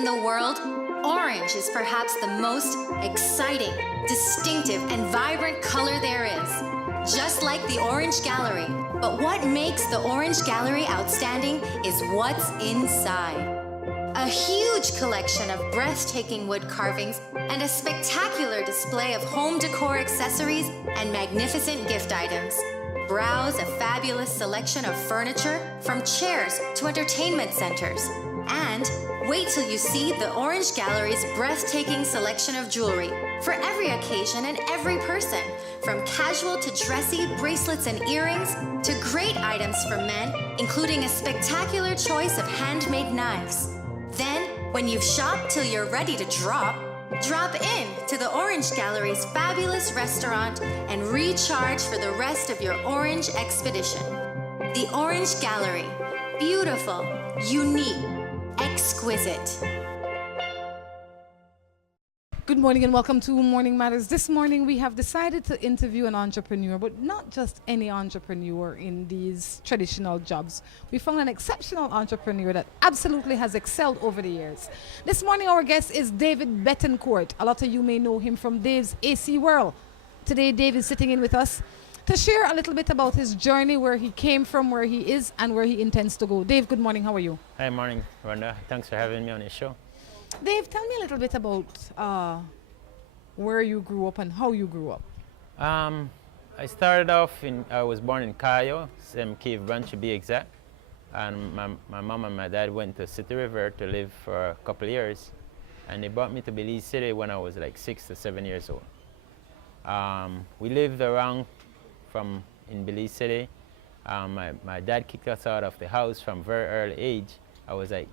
in the world, orange is perhaps the most exciting, distinctive, and vibrant color there is. Just like the Orange Gallery. But what makes the Orange Gallery outstanding is what's inside. A huge collection of breathtaking wood carvings and a spectacular display of home decor accessories and magnificent gift items. Browse a fabulous selection of furniture, from chairs to entertainment centers. And wait till you see the Orange Gallery's breathtaking selection of jewelry for every occasion and every person, from casual to dressy bracelets and earrings to great items for men, including a spectacular choice of handmade knives. Then, when you've shopped till you're ready to drop in to the Orange Gallery's fabulous restaurant and recharge for the rest of your orange expedition. The Orange Gallery. Beautiful, unique, exquisite. Good morning and welcome to Morning Matters. This morning we have decided to interview an entrepreneur, but not just any entrepreneur in these traditional jobs. We found an exceptional entrepreneur that absolutely has excelled over the years. This morning our guest is David Betancourt. A lot of you may know him from Dave's AC World. Today Dave is sitting in with us to share a little bit about his journey, where he came from, where he is, and where he intends to go. Dave, good morning. How are you? Hi, morning, Rhonda. Thanks for having me on the show. Dave, tell me a little bit about where you grew up and how you grew up. I started off I was born in Cayo, Sam Cave Branch to be exact. And my mom and my dad went to City River to live for a couple of years. And they brought me to Belize City when I was like 6 to 7 years old. We lived around in Belize City. My dad kicked us out of the house from very early age. I was like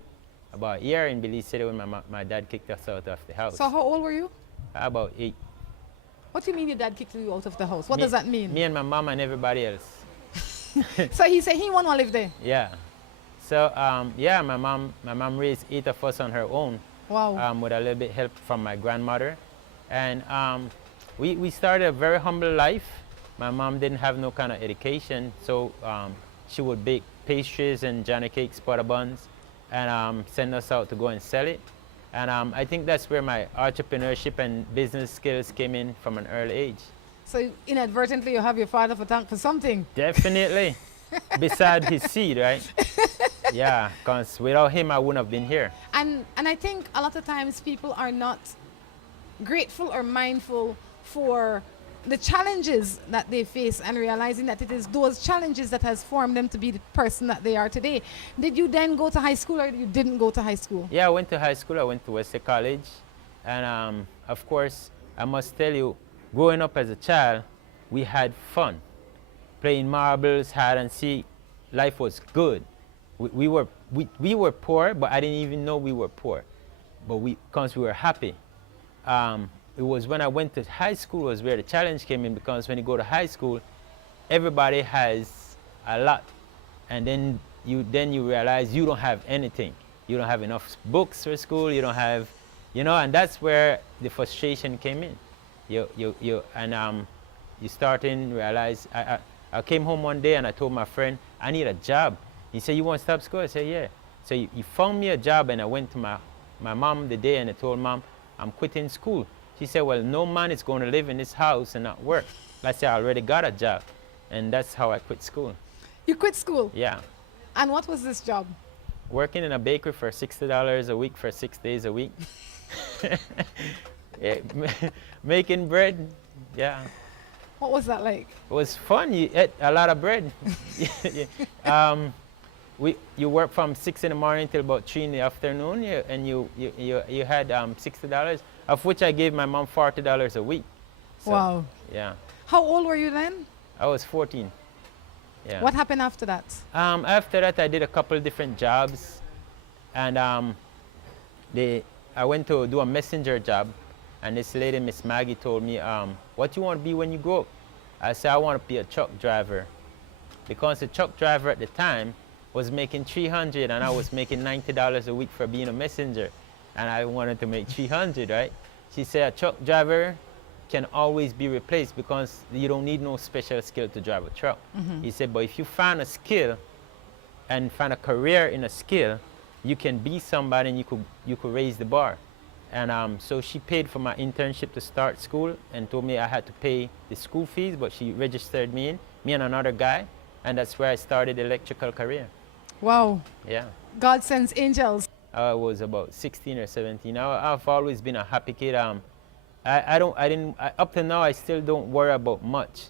about a year in Belize City when my dad kicked us out of the house. So how old were you? About 8. What do you mean your dad kicked you out of the house? What does that mean? Me and my mom and everybody else. So he said he wanna live there? Yeah. So yeah, my mom raised 8 of us on her own. Wow. With a little bit help from my grandmother. And we started a very humble life. My mom didn't have no kind of education, so she would bake pastries and Johnny cakes, butter buns, and send us out to go and sell it. And I think that's where my entrepreneurship and business skills came in from an early age. So inadvertently you have your father for thank for something. Definitely. Beside his seed, right? Yeah, because without him I wouldn't have been here. And I think a lot of times people are not grateful or mindful for the challenges that they face, and realizing that it is those challenges that has formed them to be the person that they are today. Did you then go to high school, or you didn't go to high school? Yeah, I went to high school. I went to Wesley College. And of course, I must tell you, growing up as a child, we had fun. Playing marbles, hide and seek. Life was good. We were poor, but I didn't even know we were poor. But because we were happy. It was when I went to high school was where the challenge came in, because when you go to high school, everybody has a lot. And then you realize you don't have anything. You don't have enough books for school, you don't have, and that's where the frustration came in. You start to realize, I came home one day and I told my friend, I need a job. He said, you want to stop school? I said, yeah. So he found me a job, and I went to my mom the day and I told mom, I'm quitting school. She said, well, no man is going to live in this house and not work. I said, I already got a job. And that's how I quit school. You quit school? Yeah. And what was this job? Working in a bakery for $60 a week for 6 days a week. Yeah, making bread, yeah. What was that like? It was fun. You ate a lot of bread. You work from 6 in the morning till about 3 in the afternoon, and you had $60, of which I gave my mom $40 a week. So, wow. Yeah. How old were you then? I was 14. Yeah. What happened after that? After that, I did a couple different jobs, and I went to do a messenger job, and this lady, Miss Maggie, told me, what you want to be when you grow up? I said, I want to be a truck driver, because the truck driver at the time was making $300, and I was making $90 a week for being a messenger, and I wanted to make $300, right? She said, a truck driver can always be replaced because you don't need no special skill to drive a truck. Mm-hmm. He said, but if you find a skill and find a career in a skill, you can be somebody and you could raise the bar. And so she paid for my internship to start school and told me I had to pay the school fees, but she registered me and another guy, and that's where I started the electrical career. Wow. Yeah. God sends angels. I was about 16 or 17. I've always been a happy kid. Up to now, I still don't worry about much.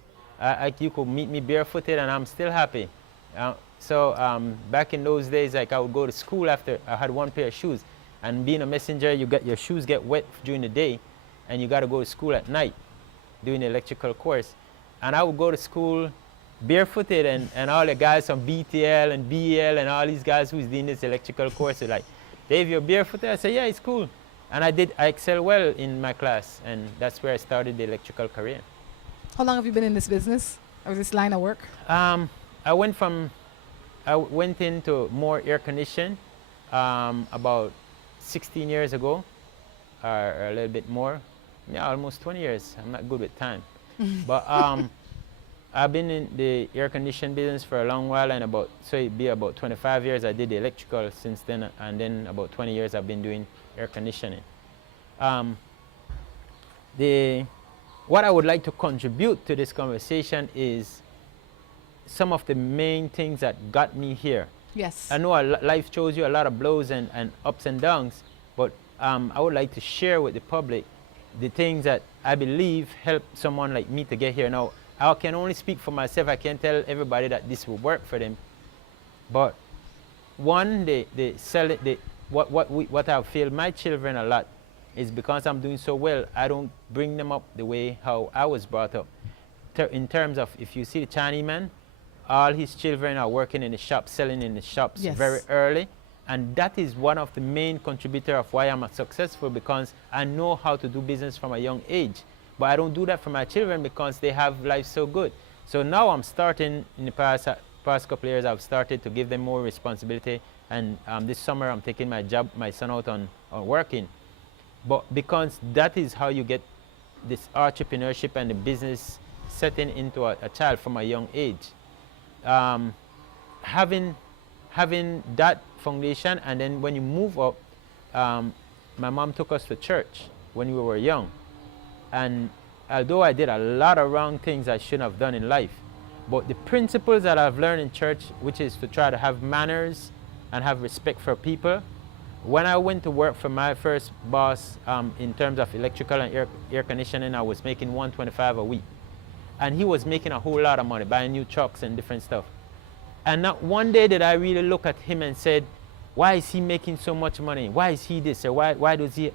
You could meet me barefooted and I'm still happy. Back in those days, like I would go to school after I had one pair of shoes. And being a messenger, your shoes get wet during the day, and you got to go to school at night doing the electrical course. And I would go to school barefooted, and all the guys from BTL and BEL and all these guys who's doing this electrical course are like, Dave, you're barefooted? I said, yeah, it's cool. And I excel well in my class, and that's where I started the electrical career. How long have you been in this business, or this line of work? I went into more air conditioning about 16 years ago, or a little bit more. Yeah, almost 20 years. I'm not good with time. But I've been in the air conditioning business for a long while, and it'd be about 25 years. I did the electrical since then, and then about 20 years I've been doing air conditioning. What I would like to contribute to this conversation is some of the main things that got me here. Yes. I know life shows you a lot of blows and ups and downs, but I would like to share with the public the things that I believe help someone like me to get here. Now, I can only speak for myself. I can't tell everybody that this will work for them. But one, what I've failed my children a lot is because I'm doing so well, I don't bring them up the way how I was brought up. In terms of, if you see the Chinese man, all his children are working in the shop, selling in the shops very early. And that is one of the main contributors of why I'm successful, because I know how to do business from a young age. But I don't do that for my children because they have life so good. So now I'm starting, in the past couple of years, I've started to give them more responsibility. And this summer I'm taking my son out on working. But because that is how you get this entrepreneurship and the business setting into a child from a young age. Having that foundation, and then when you move up, my mom took us to church when we were young, and although I did a lot of wrong things I shouldn't have done in life, but the principles that I've learned in church, which is to try to have manners and have respect for people. When I went to work for my first boss, in terms of electrical and air conditioning, I was making $125 a week. And he was making a whole lot of money, buying new trucks and different stuff. And not one day did I really look at him and said, why is he making so much money? Why is he this? Or why does he?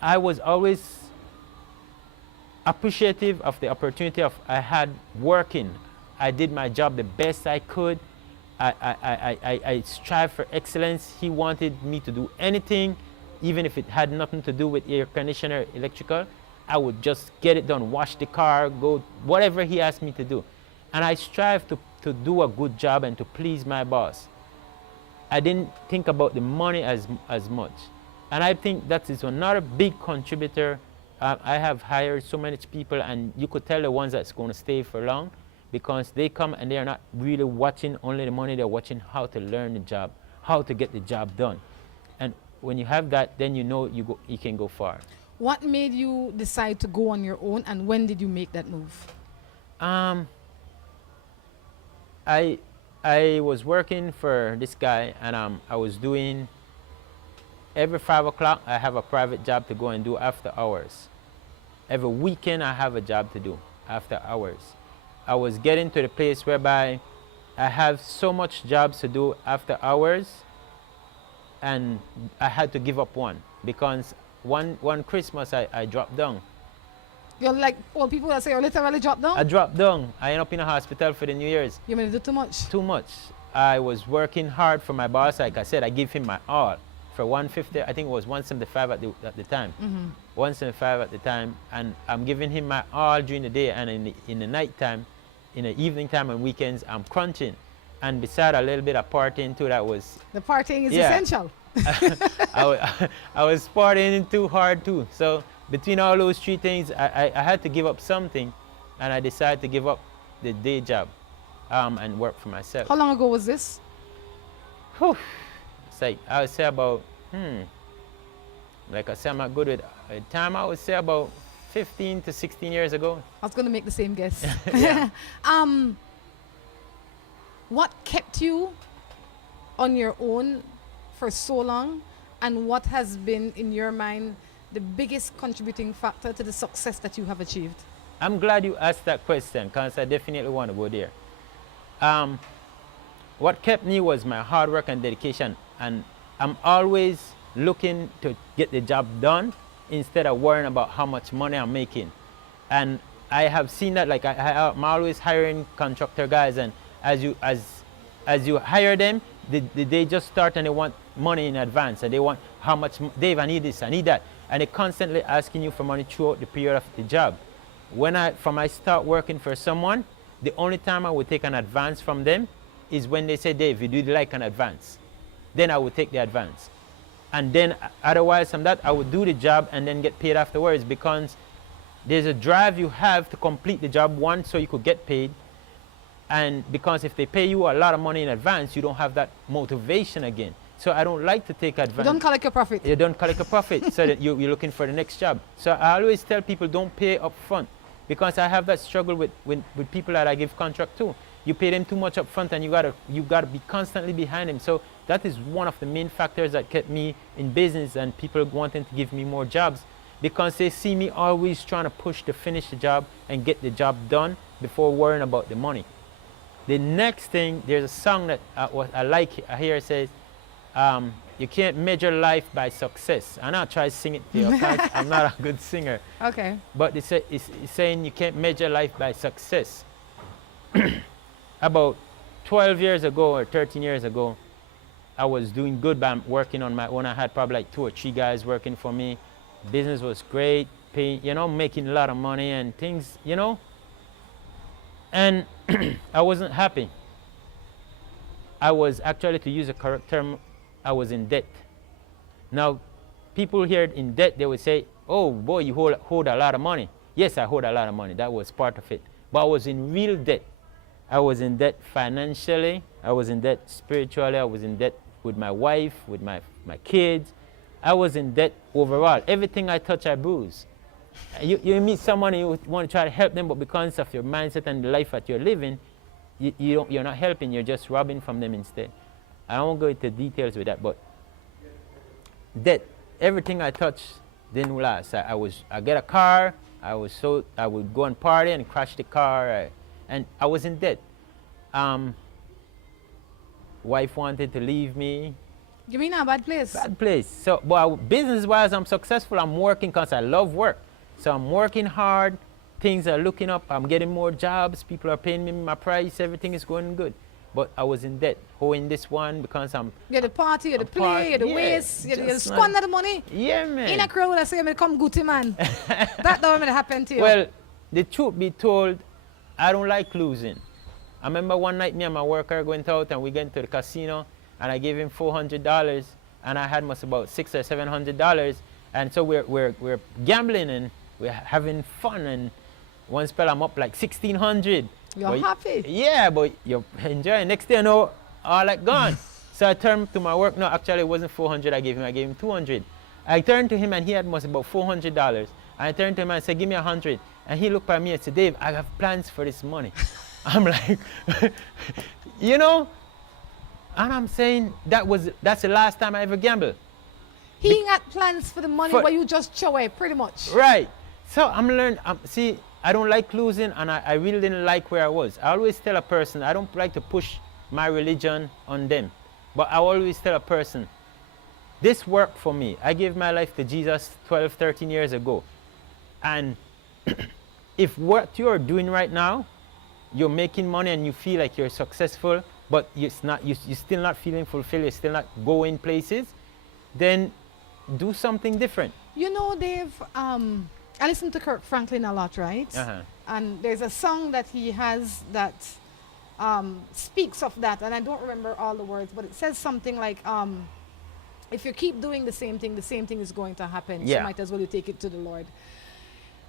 I was always appreciative of the opportunity I had working. I did my job the best I could. I strive for excellence. He wanted me to do anything, even if it had nothing to do with air conditioner, electrical. I would just get it done, wash the car, go, whatever he asked me to do. And I strive to do a good job and to please my boss. I didn't think about the money as much. And I think that is another big contributor. I have hired so many people, and you could tell the ones that's going to stay for long, because they come and they are not really watching only the money, they're watching how to learn the job, how to get the job done. And when you have that, then you know you can go far. What made you decide to go on your own, and when did you make that move? I was working for this guy, and I was doing, every 5 o'clock I have a private job to go and do after hours. Every weekend I have a job to do after hours. I was getting to the place whereby I have so much jobs to do after hours, and I had to give up one, because one Christmas I dropped down. You're like all people that say you literally dropped down? I dropped down. I ended up in a hospital for the New Year's. You mean to do too much? Too much. I was working hard for my boss. Like I said, I give him my all. For 150, I think it was 175 at the time. 175 at the time, and I'm giving him my all during the day, and in the night time, in the evening time and weekends, I'm crunching. And beside a little bit of partying too, that was... The partying is essential. I was partying too hard too. So between all those three things, I had to give up something, and I decided to give up the day job and work for myself. How long ago was this? It's like, I would say about, like I said, I'm not good with time. I would say about 15 to 16 years ago. I was going to make the same guess. Yeah. What kept you on your own for so long, and what has been, in your mind, the biggest contributing factor to the success that you have achieved? I'm glad you asked that question, because I definitely want to go there. What kept me was my hard work and dedication, and I'm always looking to get the job done instead of worrying about how much money I'm making. And I have seen that, like I'm always hiring contractor guys, and as you hire them, they just start and they want money in advance, and they want how much, Dave, I need this, I need that, and they're constantly asking you for money throughout the period of the job. When I start working for someone, the only time I would take an advance from them is when they say, Dave, you do like an advance. Then I would take the advance. And then otherwise from that, I would do the job and then get paid afterwards, because there's a drive you have to complete the job, one, so you could get paid. And because if they pay you a lot of money in advance, you don't have that motivation again. So I don't like to take advance. You don't collect your profit. You don't collect a profit, so that you're looking for the next job. So I always tell people, don't pay up front, because I have that struggle with people that I give contract to. You pay them too much up front, and you gotta be constantly behind them. So that is one of the main factors that kept me in business and people wanting to give me more jobs, because they see me always trying to push to finish the job and get the job done before worrying about the money. The next thing, there's a song that I like. I hear it says, you can't measure life by success. And I'll try to sing it to you, because I'm not a good singer. Okay. But it's saying you can't measure life by success. About 12 years ago or 13 years ago, I was doing good by working on my own. I had probably like 2 or 3 guys working for me. Business was great, paying, making a lot of money and things, And I wasn't happy. I was actually, to use a correct term, I was in debt. Now, people here in debt, they would say, oh boy, you hold a lot of money. Yes, I hold a lot of money. That was part of it. But I was in real debt. I was in debt financially. I was in debt spiritually. I was in debt with my wife, with my kids. I was in debt overall. Everything I touch, I bruise. You meet someone and you want to try to help them, but because of your mindset and the life that you're living, you're not helping. You're just robbing from them instead. I won't go into details with that, but debt. Everything I touch didn't last. I get a car. I would go and party and crash the car, and I was in debt. Wife wanted to leave me. You mean a bad place? Bad place. So, but business-wise, I'm successful. I'm working because I love work. So I'm working hard. Things are looking up. I'm getting more jobs. People are paying me my price. Everything is going good. But I was in debt, owing this one because I'm... You're the party, you're the play, you're the waste, you're squander the money. Yeah, man. In a crowd, I say, I'm come Gucci, man. That don't happen to you. Well, the truth be told, I don't like losing. I remember one night me and my worker went out and we went to the casino and I gave him $400 and I had must about $600 or $700. And so we're gambling and we're having fun, and one spell I'm up like 1,600. You're happy? Yeah, but you're enjoying. Next thing I know, all that gone. So I turned to my work. No, actually it wasn't 400 I gave him 200. I turned to him and he had must about $400. I turned to him and I said, give me 100. And he looked at me and said, Dave, I have plans for this money. I'm like, and I'm saying that's the last time I ever gambled. He had plans for the money, but you just throw away, pretty much. Right. So I'm learning. See, I don't like losing, and I really didn't like where I was. I always tell a person, I don't like to push my religion on them, but I always tell a person, this worked for me. I gave my life to Jesus 12, 13 years ago. And if what you're doing right now, you're making money and you feel like you're successful, but you're still not feeling fulfilled, you're still not going places, then do something different. Dave, I listen to Kirk Franklin a lot, right? Uh-huh. And there's a song that he has that speaks of that, and I don't remember all the words, but it says something like, if you keep doing the same thing is going to happen. Yeah. So might as well you take it to the Lord.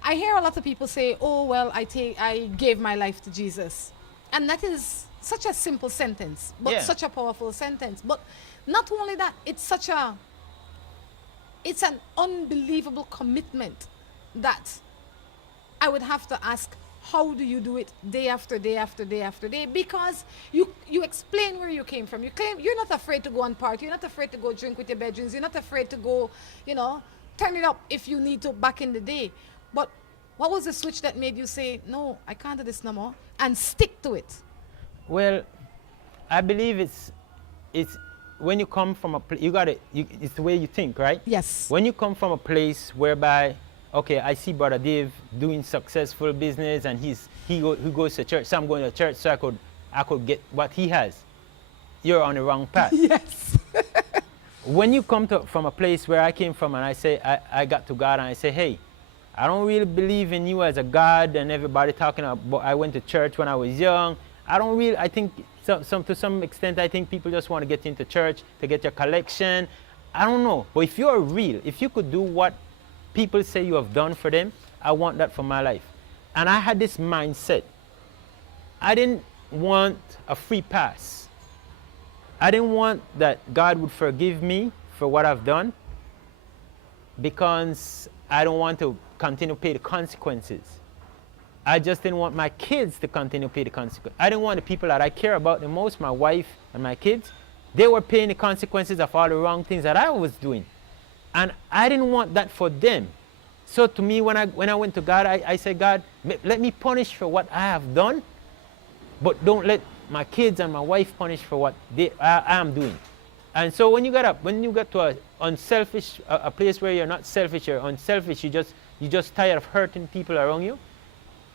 I hear a lot of people say, oh, well, I gave my life to Jesus. And that is such a simple sentence, but Yeah. such a powerful sentence. But not only that, it's an unbelievable commitment that I would have to ask, how do you do it day after day after day after day? Because you explain where you came from. You claim you're not afraid to go on party. You're not afraid to go drink with your bedrooms. You're not afraid to go, turn it up if you need to back in the day. But what was the switch that made you say, no, I can't do this no more, and stick to it? Well, I believe it's when you come from a place, it's the way you think, right? Yes. When you come from a place whereby, okay, I see Brother Dave doing successful business and he goes to church, so I'm going to church so I could get what he has. You're on the wrong path. Yes. When you come from a place where I came from and I say, I got to God and I say, hey, I don't really believe in you as a God, and everybody talking about, I went to church when I was young. I think to some extent, I think people just want to get into church to get your collection. I don't know. But if you're real, if you could do what people say you have done for them, I want that for my life. And I had this mindset. I didn't want a free pass. I didn't want that God would forgive me for what I've done, because I don't want to continue to pay the consequences. I just didn't want my kids to continue to pay the consequences. I didn't want the people that I care about the most, my wife and my kids, they were paying the consequences of all the wrong things that I was doing. And I didn't want that for them. So to me, when I went to God, I said, God, let me punish for what I have done, but don't let my kids and my wife punish for what I am doing. And so when you get to a place where you're not selfish, you're unselfish, you're just tired of hurting people around you,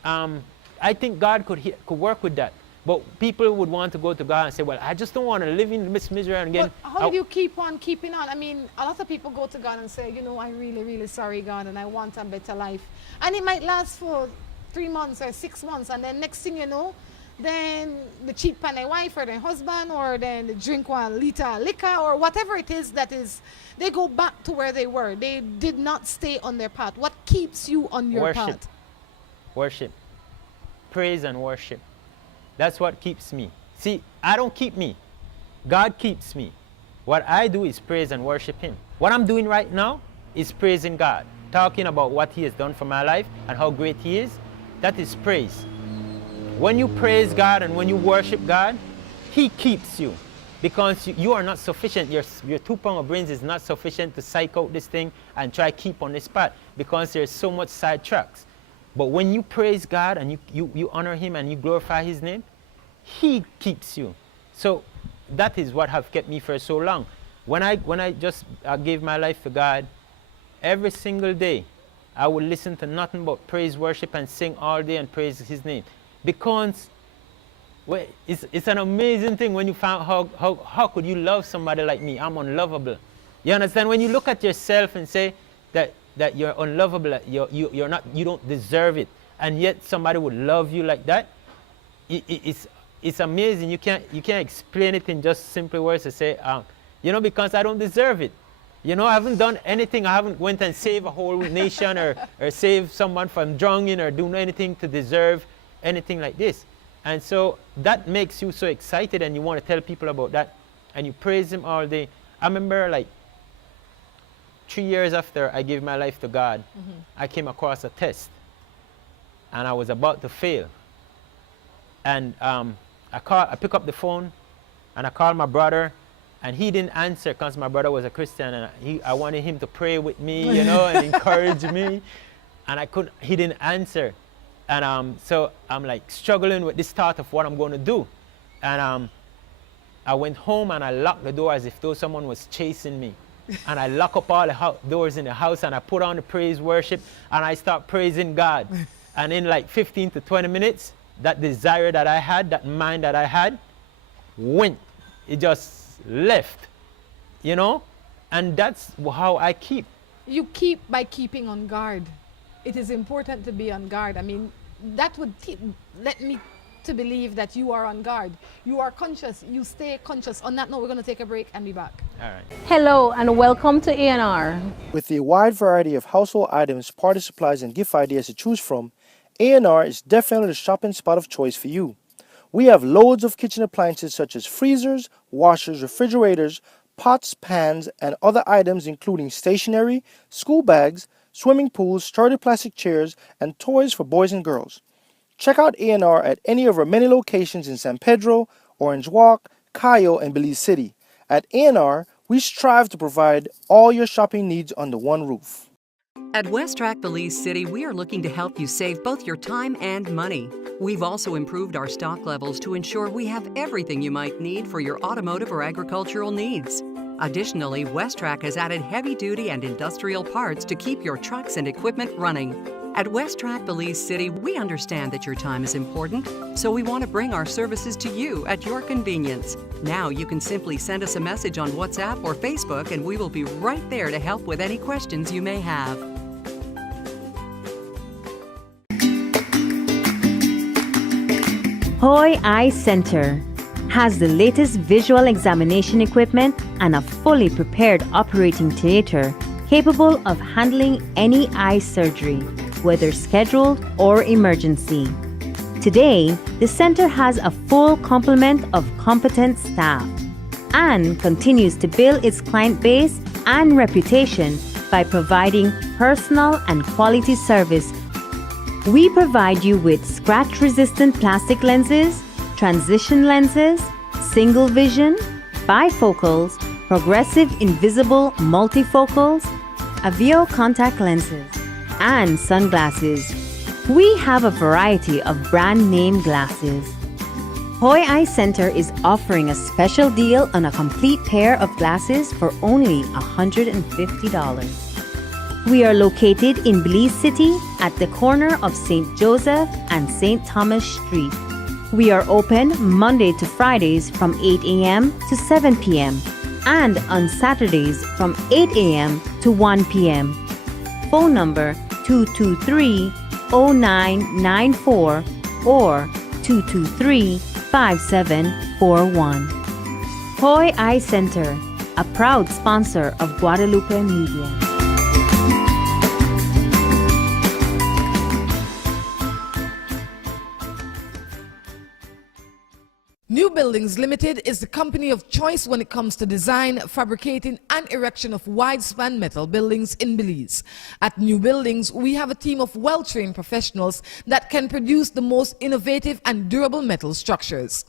I think God could work with that. But people would want to go to God and say, well, I just don't want to live in this misery again. But how do you keep on keeping on? I mean, a lot of people go to God and say, I'm really, really sorry, God, and I want a better life. And it might last for 3 months or 6 months, and then next thing you know, then the cheat on their wife or their husband, or then they drink 1 liter of liquor, or whatever it is they go back to where they were. They did not stay on their path. What keeps you on your path? Worship. Praise and worship. That's what keeps me. See, I don't keep me. God keeps me. What I do is praise and worship Him. What I'm doing right now is praising God, talking about what He has done for my life and how great He is. That is praise. When you praise God and when you worship God, He keeps you, because you are not sufficient. Your 2 pounds of brains is not sufficient to psych out this thing and try to keep on this path, because there's so much sidetracks. But when you praise God and you honor Him and you glorify His name, He keeps you. So that is what have kept me for so long. When I just gave my life to God, every single day I would listen to nothing but praise, worship, and sing all day and praise His name. Because it's an amazing thing when you find how could you love somebody like me? I'm unlovable. You understand? When you look at yourself and say that you're unlovable, you don't deserve it, and yet somebody would love you like that, it's amazing. You can't explain it in just simple words to say, because I don't deserve it. I haven't done anything. I haven't went and saved a whole nation or saved someone from drowning or doing anything to deserve anything like this. And so that makes you so excited, and you want to tell people about that, and you praise Him all day. I remember 3 years after I gave my life to God, I came across a test, and I was about to fail. And I picked up the phone, and I called my brother, and he didn't answer because my brother was a Christian, and I wanted him to pray with me, and encourage me, and he didn't answer. And so I'm struggling with this thought of what I'm going to do. And I went home and I locked the door as if though someone was chasing me. And I lock up all the doors in the house, and I put on the praise worship, and I start praising God. And in 15 to 20 minutes, that desire that I had, that mind that I had, went. It just left, and that's how I keep. You keep by keeping on guard. It is important to be on guard. I mean, that would let me to believe that you are on guard. You are conscious. You stay conscious. On that note, we're going to take a break and be back. All right. Hello and welcome to A&R. With a wide variety of household items, party supplies, and gift ideas to choose from, A&R is definitely the shopping spot of choice for you. We have loads of kitchen appliances such as freezers, washers, refrigerators, pots, pans, and other items including stationery, school bags, swimming pools, starter plastic chairs, and toys for boys and girls. Check out A&R at any of our many locations in San Pedro, Orange Walk, Cayo, and Belize City. At A&R, we strive to provide all your shopping needs under one roof. At WestTrack Belize City, we are looking to help you save both your time and money. We've also improved our stock levels to ensure we have everything you might need for your automotive or agricultural needs. Additionally, WestTrack has added heavy-duty and industrial parts to keep your trucks and equipment running. At WestTrack Belize City, we understand that your time is important, so we want to bring our services to you at your convenience. Now you can simply send us a message on WhatsApp or Facebook, and we will be right there to help with any questions you may have. Hoi Eye Center has the latest visual examination equipment and a fully prepared operating theater capable of handling any eye surgery, whether scheduled or emergency. Today, the center has a full complement of competent staff and continues to build its client base and reputation by providing personal and quality service. We provide you with scratch-resistant plastic lenses, transition lenses, single vision, bifocals, progressive invisible multifocals, Avio contact lenses, and sunglasses. We have a variety of brand name glasses. Hoi Eye Center is offering a special deal on a complete pair of glasses for only $150. We are located in Belize City at the corner of St. Joseph and St. Thomas Street. We are open Monday to Fridays from 8 a.m. to 7 p.m. and on Saturdays from 8 a.m. to 1 p.m. Phone number 223-0994 or 223-5741. Hoi Eye Center, a proud sponsor of Guadalupe Media. New Buildings Limited is the company of choice when it comes to design, fabricating, and erection of wide-span metal buildings in Belize. At New Buildings, we have a team of well-trained professionals that can produce the most innovative and durable metal structures.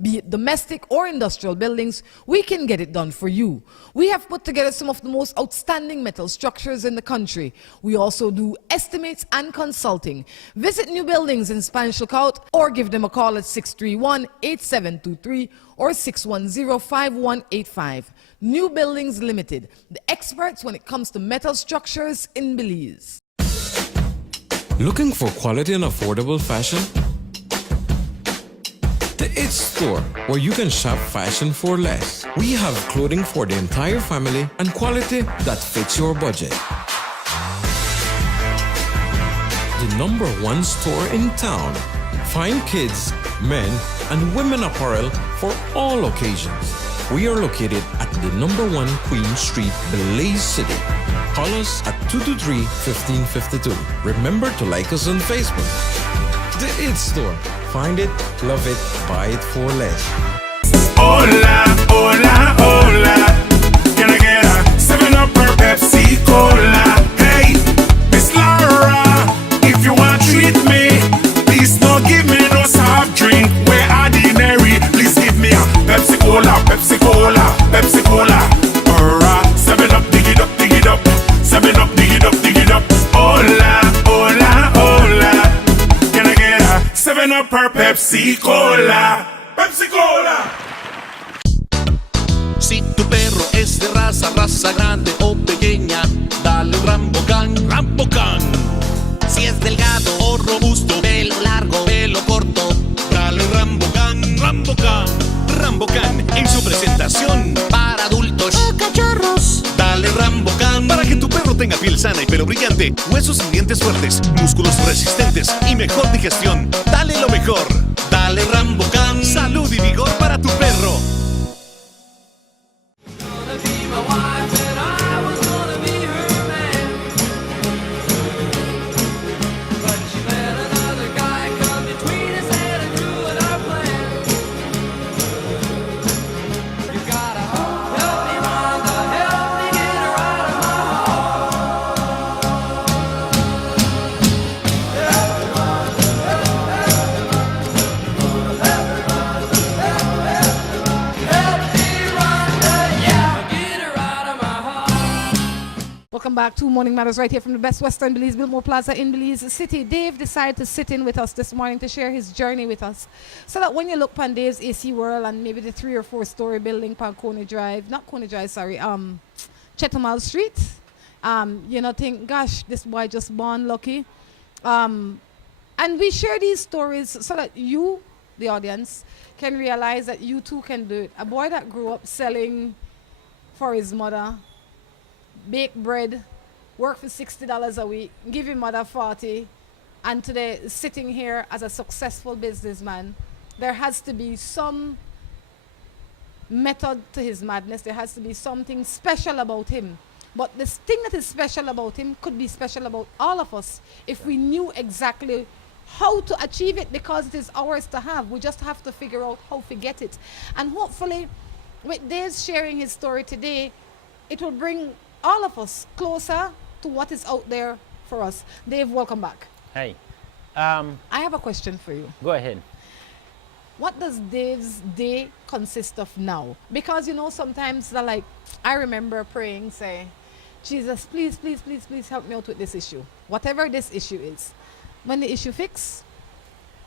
Be it domestic or industrial buildings, we can get it done for you. We have put together some of the most outstanding metal structures in the country. We also do estimates and consulting. Visit New Buildings in Spanish Lookout or give them a call at 631-8723 or 610-5185. New Buildings Limited, the experts when it comes to metal structures in Belize. Looking for quality and affordable fashion? The It Store, where you can shop fashion for less. We have clothing for the entire family and quality that fits your budget. The #1 store in town. Find kids, men, and women apparel for all occasions. We are located at the #1 Queen Street, Belize City. Call us at 223-1552. Remember to like us on Facebook. The It Store. Find it, love it, buy it for less. Hola, hola, hola. Can I get a 7-Up or Pepsi Cola? Hey, Miss Laura, if you want to treat me, please don't give me no soft drink. We're ordinary. Please give me a Pepsi Cola, Pepsi Cola, Pepsi Cola. Or a 7-Up, dig it up, dig it up. 7-Up, dig it up, dig it up. Hola, hola, hola. 7-Up or Pepsi Cola. Pepsi Cola. Si tu perro es de raza grande o pequeña, dale un Rambocan, Rambocan. Si es delgado o robusto, pelo largo, pelo corto, dale un Rambocan, Rambocan. Rambocan en su presentación para adultos o cachorros. Dale Rambocan para que tu perro tenga piel sana y pelo brillante, huesos y dientes fuertes, músculos resistentes y mejor digestión. Dale lo mejor. Dale Rambocan. Salud y vigor para tu perro. back to Morning Matters right here from the Best Western Belize Biltmore Plaza in Belize City. Dave decided to sit in with us this morning to share his journey with us. So that when you look on Dave's AC World and maybe the 3 or 4 story building on Chetumal Street, you know, think, gosh, this boy just born lucky. And we share these stories so that you, the audience, can realize that you too can do it. A boy that grew up selling for his mother, bake bread, work for $60 a week, give his mother 40, and today sitting here as a successful businessman. There has to be some method to his madness. There has to be something special about him. But this thing that is special about him could be special about all of us if we knew exactly how to achieve it, because it is ours to have. We just have to figure out how to get it. And hopefully, with Dave sharing his story today, it will bring all of us closer to what is out there for us. Dave, welcome back. Hey. I have a question for you. Go ahead. What does Dave's day consist of now? Because, you know, sometimes I remember praying, say, Jesus, please, please, please, please help me out with this issue. Whatever this issue is. When the issue fix,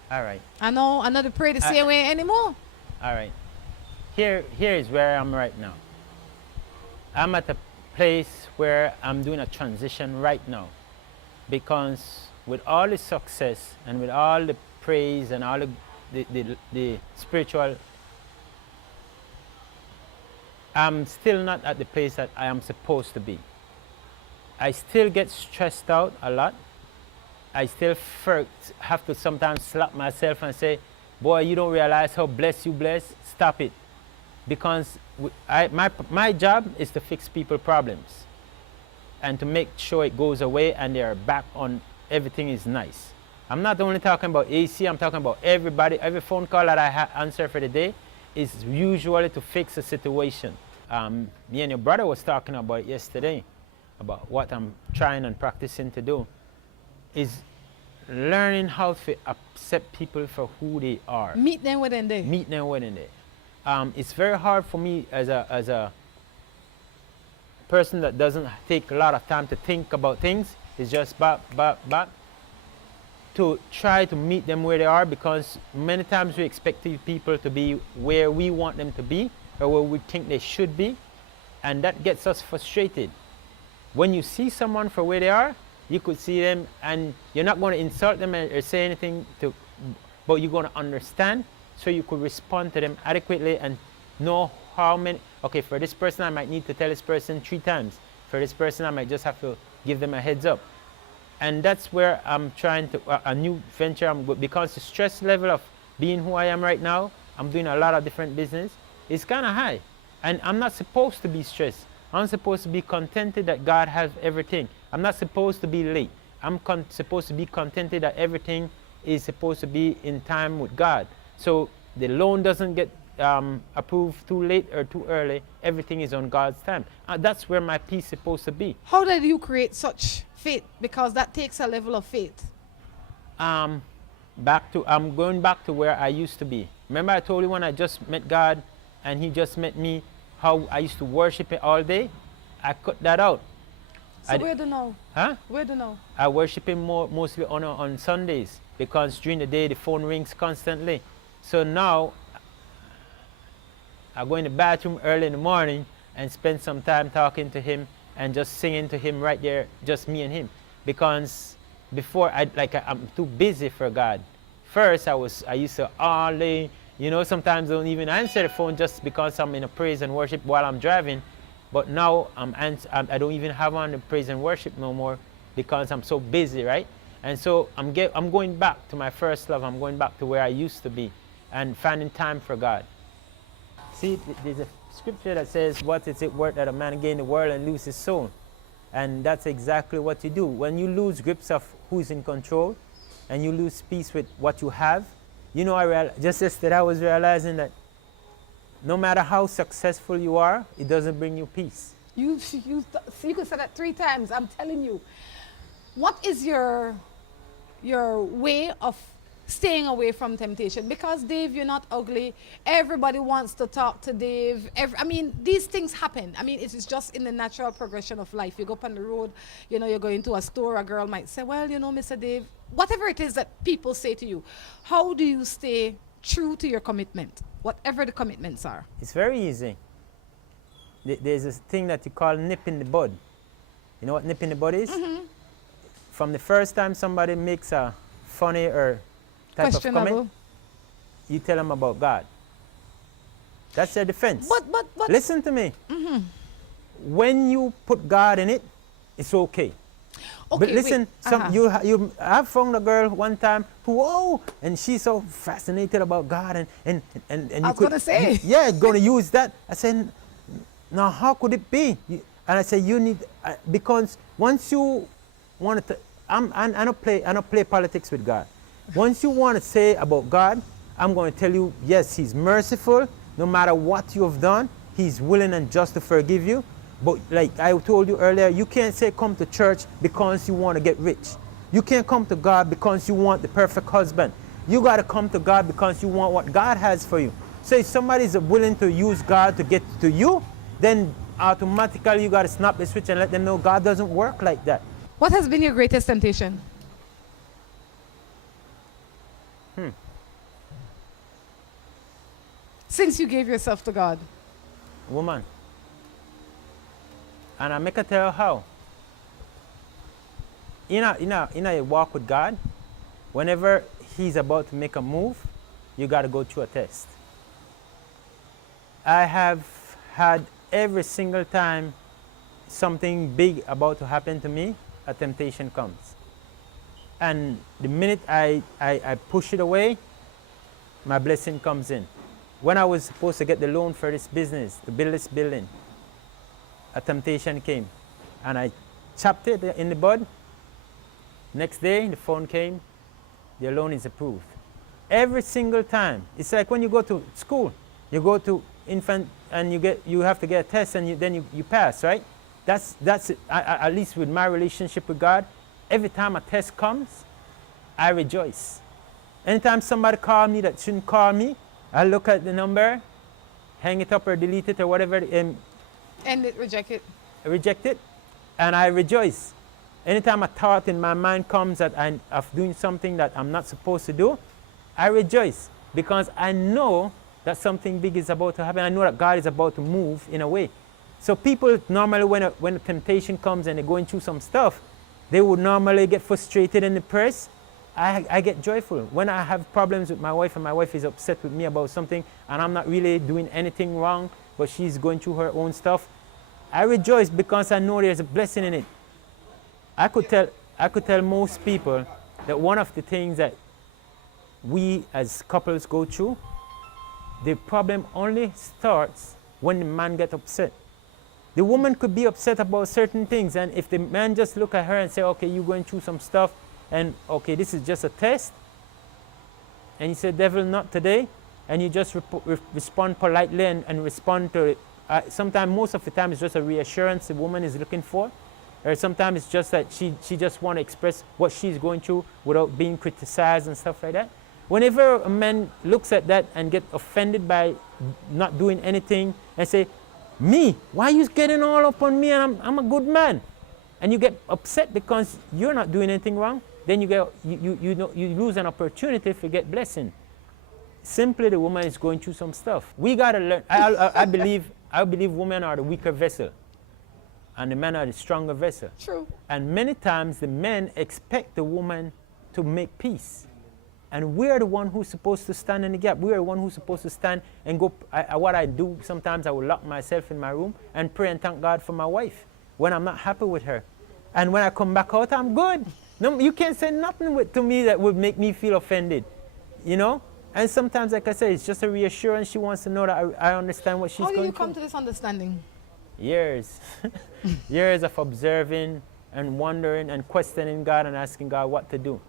all right. I know I'm not pray the same way anymore. All right. Here is where I'm right now. I'm at a place where I'm doing a transition right now, because with all the success and with all the praise and all the spiritual, I'm still not at the place that I am supposed to be. I still get stressed out a lot. I still have to sometimes slap myself and say, boy, you don't realize how blessed you bless. Stop it. Because my job is to fix people's problems and to make sure it goes away and they're back on, everything is nice. I'm not only talking about AC, I'm talking about everybody. Every phone call that I answer for the day is usually to fix a situation. Me and your brother was talking about it yesterday, about what I'm trying and practicing to do, is learning how to accept people for who they are. Meet them within there. Meet them within there. It's very hard for me as a person that doesn't take a lot of time to think about things. It's just back, to try to meet them where they are, because many times we expect people to be where we want them to be or where we think they should be, and that gets us frustrated. When you see someone for where they are, you could see them and you're not going to insult them or say anything but you're going to understand, so you could respond to them adequately and know how many. Okay, for this person I might need to tell this person 3 times. For this person I might just have to give them a heads up. And that's where I'm trying to, a new venture, because the stress level of being who I am right now, I'm doing a lot of different business, it's kind of high. And I'm not supposed to be stressed. I'm supposed to be contented that God has everything. I'm not supposed to be late. I'm supposed to be contented that everything is supposed to be in time with God. So the loan doesn't get approved too late or too early. Everything is on God's time. That's where my peace is supposed to be. How did you create such faith? Because that takes a level of faith. I'm going back to where I used to be. Remember I told you when I just met God and he just met me, how I used to worship it all day? I cut that out. So where do now? Huh? Where do now? I worship him mostly on Sundays, because during the day the phone rings constantly. So now I go in the bathroom early in the morning and spend some time talking to him and just singing to him right there, just me and him. Because before I'm too busy for God. First I used to all day, sometimes don't even answer the phone just because I'm in a praise and worship while I'm driving. But now I don't even have on the praise and worship no more, because I'm so busy, right? And so I'm going back to my first love. I'm going back to where I used to be and finding time for God. See, there's a scripture that says, what is it worth that a man gain the world and lose his soul? And that's exactly what you do. When you lose grips of who's in control and you lose peace with what you have, just yesterday I was realizing that no matter how successful you are, it doesn't bring you peace. You could say that 3 times. I'm telling you. What is your way of staying away from temptation? Because Dave, you're not ugly. Everybody wants to talk to Dave. I mean, these things happen. I mean, it is just in the natural progression of life. You go up on the road, you know, you're going to a store, a girl might say, well, you know, Mr. Dave, whatever it is that people say to you, how do you stay true to your commitment, whatever the commitments are? It's very easy. There's this thing that you call nip in the bud. You know what nip in the bud is? From the first time somebody makes a funny or type of comment, you tell them about God. That's their defense. But listen to me. When you put God in it, it's okay. But listen, you I've found a girl one time who, and she's so fascinated about God and I was gonna say. Gonna use that. I said, now how could it be? And I said, you need, because once you want to, I don't play politics with God. Once you want to say about God, I'm going to tell you, yes, He's merciful. No matter what you have done, He's willing and just to forgive you. But like I told you earlier, you can't say come to church because you want to get rich. You can't come to God because you want the perfect husband. You got to come to God because you want what God has for you. So if somebody's willing to use God to get to you, then automatically you got to snap the switch and let them know God doesn't work like that. What has been your greatest temptation? Since you gave yourself to God? Woman. And I make her tell you how. In a walk with God, whenever He's about to make a move, you got to go through a test. I have had every single time something big about to happen to me, a temptation comes. And the minute I push it away, my blessing comes in. When I was supposed to get the loan for this business, to build this building, a temptation came. And I chopped it in the bud. Next day, the phone came, the loan is approved. Every single time. It's like when you go to school, you go to infant and you have to get a test and then you pass, right? That's it. At least with my relationship with God, every time a test comes, I rejoice. Anytime somebody call me that shouldn't call me, I look at the number, hang it up or delete it or whatever, and reject it. Reject it, and I rejoice. Anytime a thought in my mind comes that I'm doing something that I'm not supposed to do, I rejoice because I know that something big is about to happen. I know that God is about to move in a way. So people normally, when a temptation comes and they're going through some stuff, they would normally get frustrated and depressed. I get joyful. When I have problems with my wife and my wife is upset with me about something and I'm not really doing anything wrong, but she's going through her own stuff, I rejoice because I know there's a blessing in it. I could tell most people that one of the things that we as couples go through, the problem only starts when the man gets upset. The woman could be upset about certain things, and if the man just look at her and say, okay, you're going through some stuff, and okay, this is just a test, and you say, devil, not today, and you just respond politely and respond to it. Sometimes, most of the time, it's just a reassurance the woman is looking for, or sometimes it's just that she just want to express what she's going through without being criticized and stuff like that. Whenever a man looks at that and get offended by not doing anything and say, me, why are you getting all up on me and I'm a good man? And you get upset because you're not doing anything wrong, then you lose an opportunity to get blessing. Simply the woman is going through some stuff. We got to learn. I believe women are the weaker vessel and the men are the stronger vessel. True. And many times the men expect the woman to make peace. And we're the one who's supposed to stand in the gap. We're the one who's supposed to stand and go. What I do, sometimes I will lock myself in my room and pray and thank God for my wife when I'm not happy with her. And when I come back out, I'm good. No, you can't say nothing to me that would make me feel offended, you know? And sometimes, like I said, it's just a reassurance. She wants to know that I understand what she's going through. How do you come to this understanding? Years. Years of observing and wondering and questioning God and asking God what to do.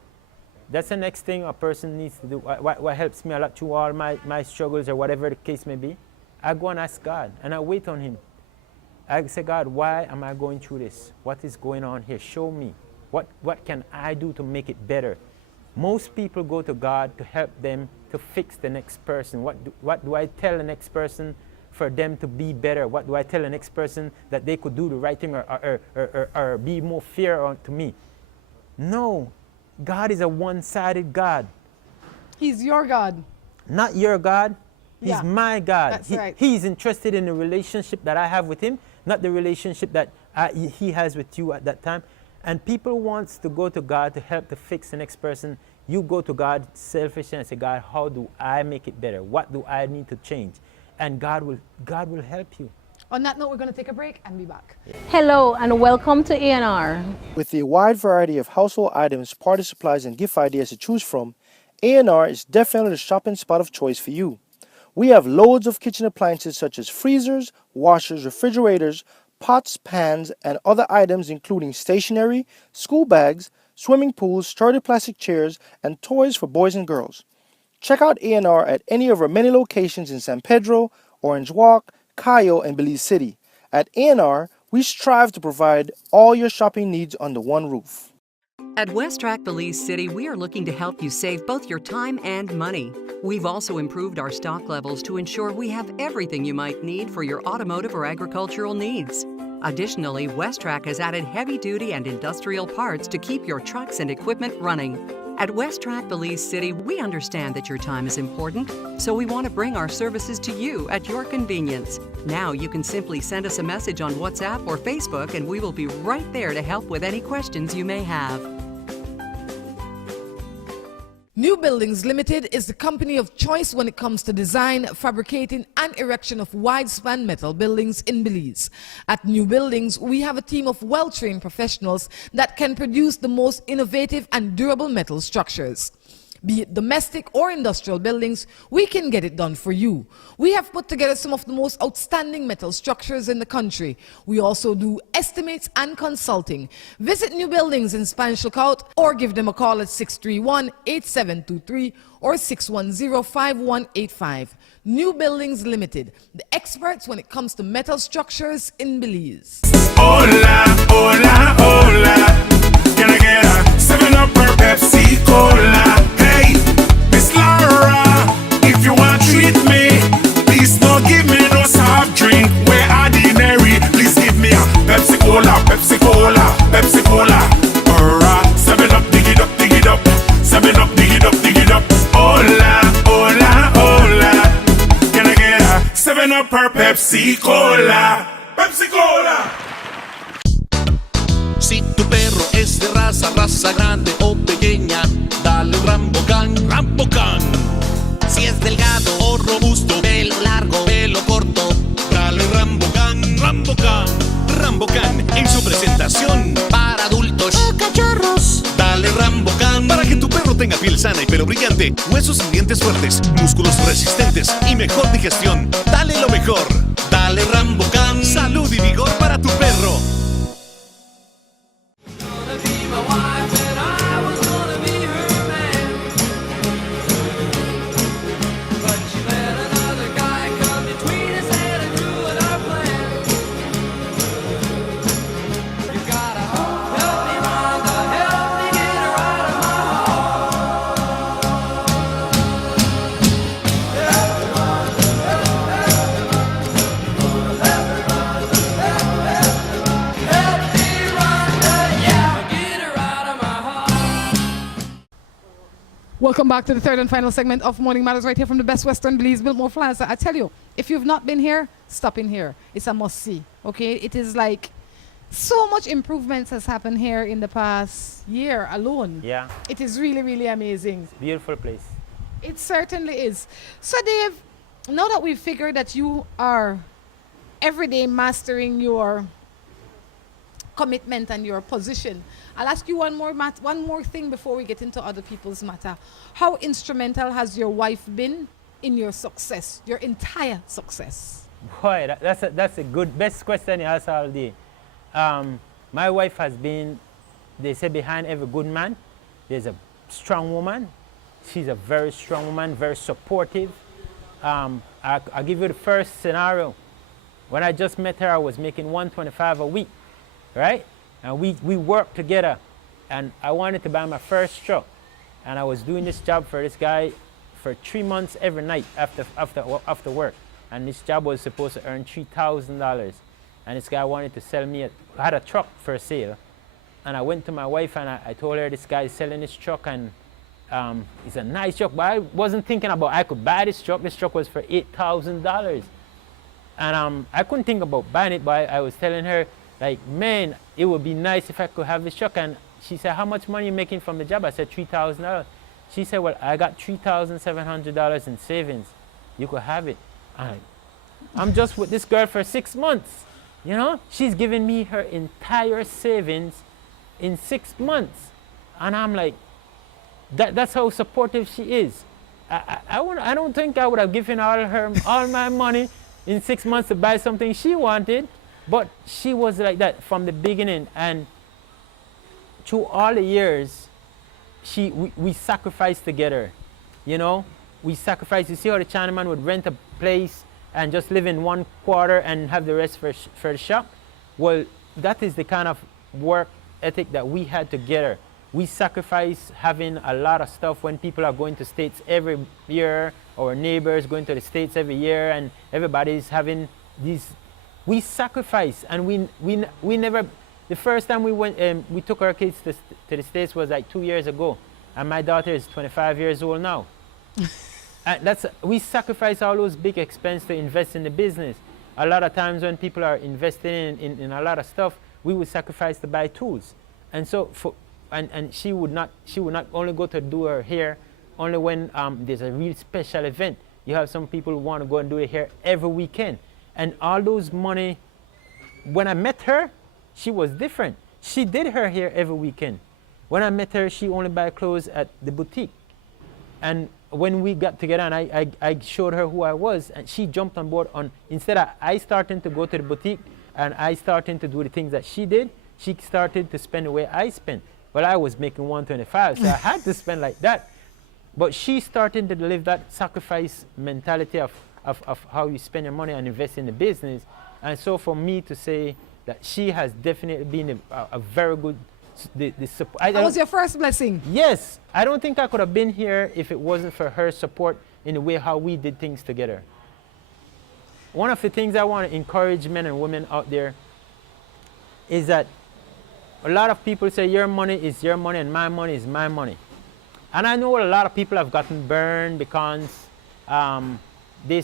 That's the next thing a person needs to do. What helps me a lot through all my struggles or whatever the case may be, I go and ask God and I wait on Him. I say, God, why am I going through this? What is going on here? Show me. What can I do to make it better? Most people go to God to help them to fix the next person. What do I tell the next person for them to be better? What do I tell the next person that they could do the right thing or be more fair to me? No, God is a one-sided God. He's your God. Not your God. He's Yeah, my God. that's right. He's interested in the relationship that I have with him, not the relationship that he has with you at that time. And people wants to go to God to help to fix the next person. You go to God selfish and say, God, how do I make it better? What do I need to change? And God will help you. On that note, we're going to take a break and be back. Hello and welcome to A&R. With a wide variety of household items, party supplies, and gift ideas to choose from, A&R is definitely the shopping spot of choice for you. We have loads of kitchen appliances such as freezers, washers, refrigerators, pots, pans, and other items including stationery, school bags, swimming pools, sturdy plastic chairs, and toys for boys and girls. Check out A&R at any of our many locations in San Pedro, Orange Walk, Cayo, and Belize City. At A&R, we strive to provide all your shopping needs under one roof. At West Track Belize City, we are looking to help you save both your time and money. We've also improved our stock levels to ensure we have everything you might need for your automotive or agricultural needs. Additionally, West Track has added heavy-duty and industrial parts to keep your trucks and equipment running. At West Track Belize City, we understand that your time is important, so we want to bring our services to you at your convenience. Now you can simply send us a message on WhatsApp or Facebook and we will be right there to help with any questions you may have. New Buildings Limited is the company of choice when it comes to design, fabricating, and erection of wide-span metal buildings in Belize. At New Buildings, we have a team of well-trained professionals that can produce the most innovative and durable metal structures. Be it domestic or industrial buildings, we can get it done for you. We have put together some of the most outstanding metal structures in the country. We also do estimates and consulting. Visit New Buildings in Spanish Lookout or give them a call at 631-8723 or 610-5185. New Buildings Limited, the experts when it comes to metal structures in Belize. Hola, hola, hola. Can I get a 7-Up or Pepsi Cola? Hey, Miss Laura, if you want to treat me, please don't give me no soft drink. We're ordinary. Please give me a Pepsi Cola, Pepsi Cola, Pepsi Cola. Or a 7-Up, dig it up, dig it up. 7-Up, dig it up, dig it up. Hola, hola, hola. Can I get a 7-Up or Pepsi Cola? Pepsi Cola. Si tu perro es de raza grande o pequeña, dale Rambocan, Rambocan. Si es delgado o robusto, pelo largo, pelo corto, dale Rambocan, Rambocan. Rambocan en su presentación para adultos o cachorros. Dale Rambocan para que tu perro tenga piel sana y pelo brillante, huesos y dientes fuertes, músculos resistentes y mejor digestión. Dale lo mejor. Dale Rambocan. Salud y vigor para tu perro. Welcome back to the third and final segment of Morning Matters right here from the Best Western Belize, Biltmore Plaza. I tell you, if you've not been here, stop in here. It's a must-see, okay? It is like so much improvements has happened here in the past year alone. Yeah. It is really, really amazing. Beautiful place. It certainly is. So, Dave, now that we've figured that you are every day mastering your commitment and your position, I'll ask you one more thing before we get into other people's matter. How instrumental has your wife been in your success, your entire success? Boy, that's a good, best question you ask all day. My wife has been, they say behind every good man, there's a strong woman. She's a very strong woman, very supportive. I'll give you the first scenario. When I just met her, I was making $125 a week, right? And we worked together, and I wanted to buy my first truck. and I was doing this job for this guy for 3 months every night after work. And this job was supposed to earn $3,000. And this guy wanted to sell me, I had a truck for sale. And I went to my wife and I told her this guy is selling this truck, and it's a nice truck. But I wasn't thinking about I could buy this truck. This truck was for $8,000. And I couldn't think about buying it, but I was telling her, like, man, it would be nice if I could have this truck. And she said, how much money are you making from the job? I said, $3,000. She said, well, I got $3,700 in savings. You could have it. I'm just with this girl for 6 months. You know, she's giving me her entire savings in 6 months. And I'm like, that's how supportive she is. I don't think I would have given all my money in 6 months to buy something she wanted, but she was like that from the beginning. And through all the years, we sacrificed together. You know, we sacrificed. You see how the Chinaman would rent a place and just live in one quarter and have the rest for the shop? Well, that is the kind of work ethic that we had together. We sacrifice having a lot of stuff when people are going to States every year, our neighbors going to the States every year, and everybody's having these. We sacrifice, and we never. The first time we went, we took our kids to the States was like 2 years ago, and my daughter is 25 years old now. We sacrifice all those big expenses to invest in the business. A lot of times when people are investing in a lot of stuff, we would sacrifice to buy tools. And so and she would not only go to do her hair only when there's a real special event. You have some people who want to go and do their hair every weekend. And all those money, when I met her, she was different. She did her hair every weekend. When I met her, she only buy clothes at the boutique. And when we got together and I showed her who I was, and she jumped on board instead of I starting to go to the boutique and I starting to do the things that she did, she started to spend the way I spent. Well, I was making $125, so I had to spend like that. But she started to live that sacrifice mentality of how you spend your money and invest in the business. And so for me to say that she has definitely been a very good support. That was your first blessing? Yes. I don't think I could have been here if it wasn't for her support in the way how we did things together. One of the things I want to encourage men and women out there is that a lot of people say your money is your money and my money is my money. And I know a lot of people have gotten burned because they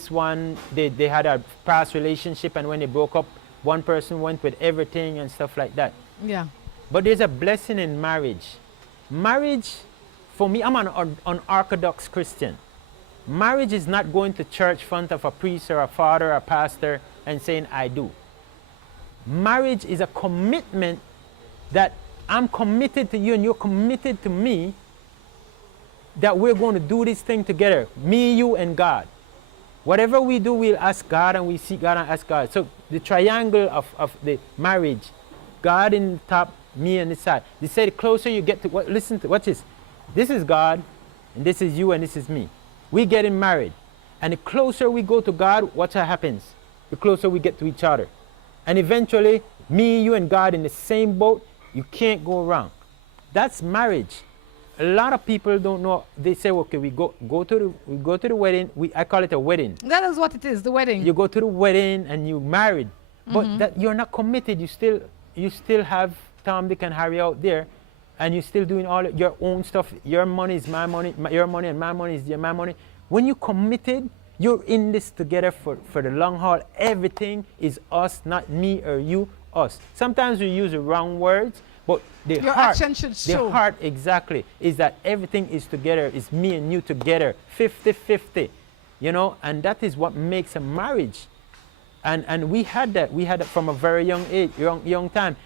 had a past relationship, and when they broke up, one person went with everything and stuff like that. Yeah. But there's a blessing in marriage. Marriage, for me, I'm an unorthodox Christian. Marriage is not going to church in front of a priest or a father or a pastor and saying, I do. Marriage is a commitment that I'm committed to you and you're committed to me, that we're going to do this thing together, me, you, and God. Whatever we do, we'll ask God, and we seek God and ask God. So the triangle of the marriage, God in the top, me on the side. They say the closer you get to, listen to, watch this. This is God, and this is you, and this is me. We getting married. And the closer we go to God, watch what happens. The closer we get to each other. And eventually, me, you, and God in the same boat, you can't go wrong. That's marriage. A lot of people don't know. They say, okay, we go to the wedding. I call it a wedding. That is what it is, the wedding. You go to the wedding and you married, but that you're not committed. You still have Tom, Dick, and Harry out there, and you're still doing all your own stuff. Your money is my money. Your money and my money is my money. When you're committed, you're in this together for the long haul. Everything is us, not me or you. Us. Sometimes we use the wrong words. But your action should show. The heart, exactly, is that everything is together. It's me and you together, 50-50, you know, and that is what makes a marriage. And we had that. We had it from a very young age, young time.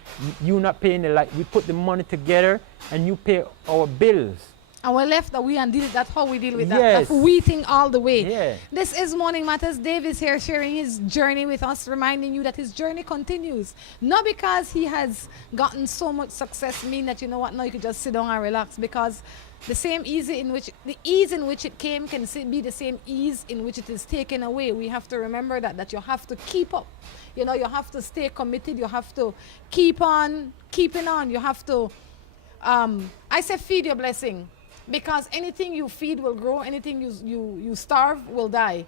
You not paying the light. We put the money together, and you pay our bills. And we're left that we and deal. That's how we deal with that. Yes. That's we think all the way. Yeah. This is Morning Matters. Dave is here sharing his journey with us, reminding you that his journey continues. Not because he has gotten so much success, mean that, you know what, now you can just sit down and relax, because the ease in which it came can be the same ease in which it is taken away. We have to remember that you have to keep up. You know, you have to stay committed. You have to keep on keeping on. You have to, I say, feed your blessing. because anything you feed will grow, anything you starve will die.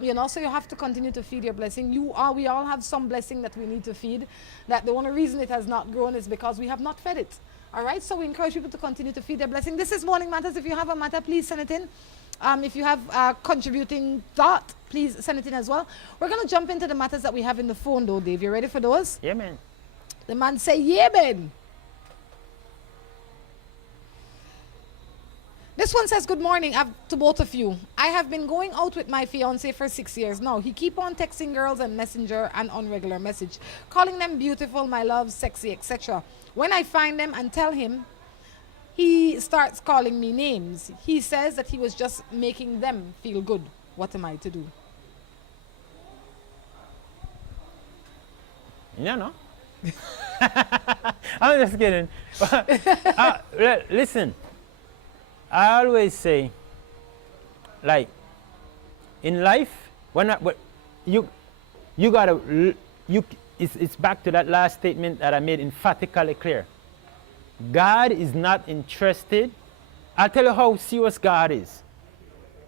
You know, so you have to continue to feed your blessing. We all have some blessing that we need to feed. That the only reason it has not grown is because we have not fed it. All right, so we encourage people to continue to feed their blessing. This is Morning Matters. If you have a matter, please send it in. If you have a contributing thought, please send it in as well. We're going to jump into the matters that we have in the phone, though, Dave. You ready for those? Yeah, man. The man say, yeah, man. This one says, good morning to both of you. I have been going out with my fiance for 6 years now. He keep on texting girls on Messenger and on regular message, calling them beautiful, my love, sexy, etc. When I find them and tell him, he starts calling me names. He says that he was just making them feel good. What am I to do? Yeah, no. I'm just kidding. Listen. I always say, like, in life, it's back to that last statement that I made emphatically clear. God is not interested. I'll tell you how serious God is.